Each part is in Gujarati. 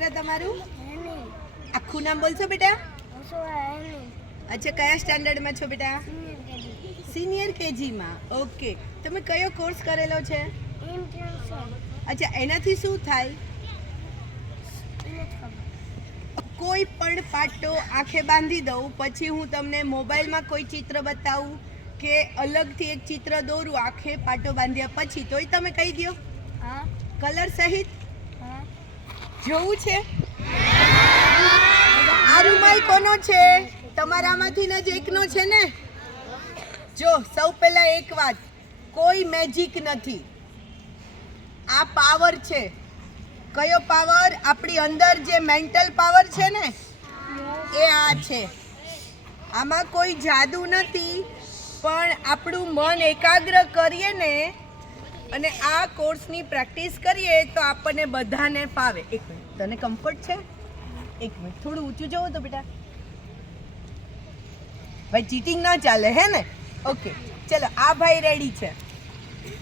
દીકરા તમારું? આખું નામ બોલશો બેટા? અચ્છા, કયા સ્ટાન્ડર્ડમાં છો બેટા? સિનિયર કેજી માં. ઓકે, તમે કયો કોર્સ કરેલો છે? અચ્છા, એનાથી શું થાય? કોઈ પણ પાટો આંખે બાંધી દઉં પછી હું તમને મોબાઈલમાં કોઈ ચિત્ર બતાવું કે અલગથી એક ચિત્ર દોરું આંખે પાટો બાંધ્યા પછી, તોય તમે કહી દો કલર સહિત? જોવું છે? આ રૂમાલ કોનો છે? તમારામાંથી જ એકનો છે ને? જો, સૌ પહેલા એક વાત, કોઈ મેજિક નથી, આ પાવર છે. કયો પાવર? આપણી અંદર જે મેન્ટલ પાવર છે ને એ આ છે. આમાં કોઈ જાદુ નથી, પણ આપણું મન એકાગ્ર કરીએ ને અને આ કોર્સની પ્રેક્ટિસ કરીએ તો આપણને બધાને ફાવે. એક મિનિટ, તને કમ્ફર્ટ છે? એક મિનિટ, થોડું ઊંચું જવો તો બેટા. ભાઈ ચીટિંગ ના ચાલે હે ને? ઓકે, ચલો, આ ભાઈ રેડી છે.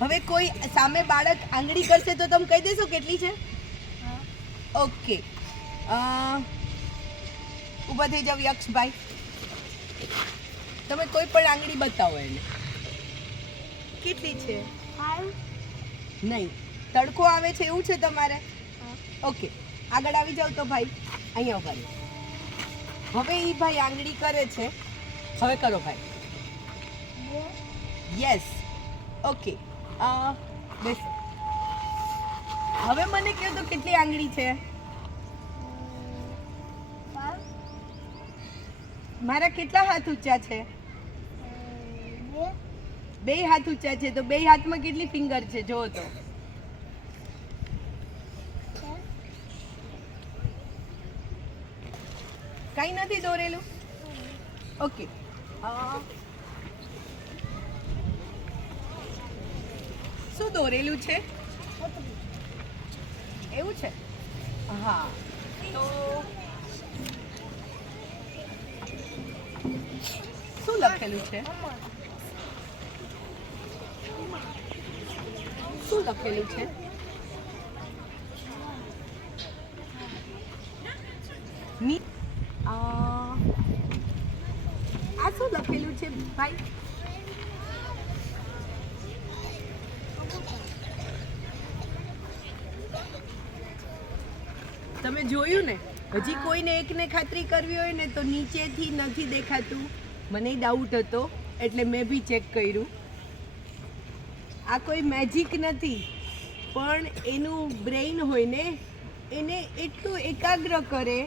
હવે કોઈ સામે બાળક આંગળી કરશે તો તમે કહી દેશો કેટલી છે? ઓકે, ઊભા થઈ જાવ યક્ષભાઈ. તમે કોઈ પણ આંગળી બતાવો એને. કેટલી છે? નહીં, તડકો આવે છે એવું છે તમારે? ઓકે, આગળ આવી જાવ તો ભાઈ, અહીંયા ઉભા રહો. હવે એ ભાઈ આંગળી કરે છે, હવે કરો ભાઈ. યસ, ઓકે, બેસ. હવે મને કહો તો કેટલી આંગળી છે? મારા કેટલા હાથ ઊંચા છે? બે હાથ ઊંચા છે. તો બે હાથમાં કેટલી ફિંગર છે જોવો તો? કઈ નથી દોરેલું? ઓકે, શું દોરેલું છે? એવું છે? હા, તો શું લખેલું છે? શું લખેલું છે? આ શું લખેલું છે ભાઈ? તમે જોયું ને? હજી કોઈને એકને ખાતરી કરવી હોય ને તો નીચેથી નથી દેખાતું. મને ડાઉટ હતો એટલે મેં બી ચેક કર્યું. આ કોઈ મેજિક નથી, પણ એનું બ્રેઇન હોય ને એને એટલું એકાગ્ર કરે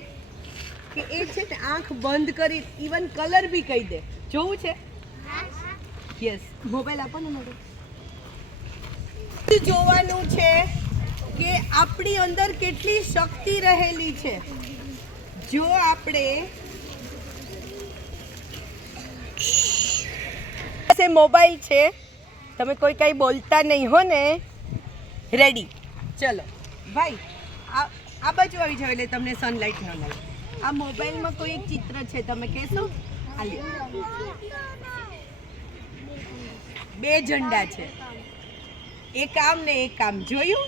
કે એ છે ને આંખ બંધ કરી ઇવન કલર બી કહી દે. જોવું છે? યસ, મોબાઈલ આપો ને મેડમ. જોવાનું છે કે આપણી અંદર કેટલી શક્તિ રહેલી છે. જો આપણે મોબાઈલ છે, તમે કોઈ કઈ બોલતા નહીં હો ને? રેડી? ચલો ભાઈ, આ બાજુ આવી જાવ એટલે તમને સનલાઇટ ન લાગે. આ મોબાઈલમાં કોઈ એક ચિત્ર છે, તમે કહેશો? આ લે, બે ઝંડા છે, એક આમ ને એક આમ. જોયું?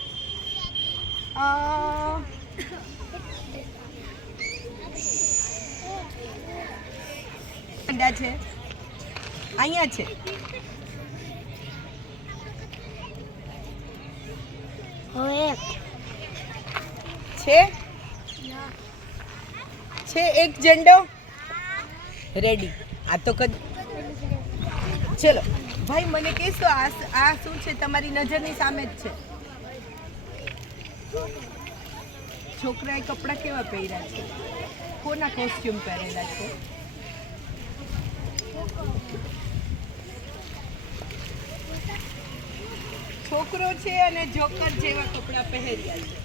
ઝંડા છે, અહીંયા છે. છે એક ઝંડો. રેડી? આ તો ચલો ભાઈ, મને કહેશો આ શું છે? તમારી નજરની સામે જ છે. છોકરાએ કપડાં કેવા પહેર્યા છે? કોના કોસ્ટ્યુમ પહેરેલા છે? છોકરો છે અને જોકર જેવા કપડાં પહેર્યા છે.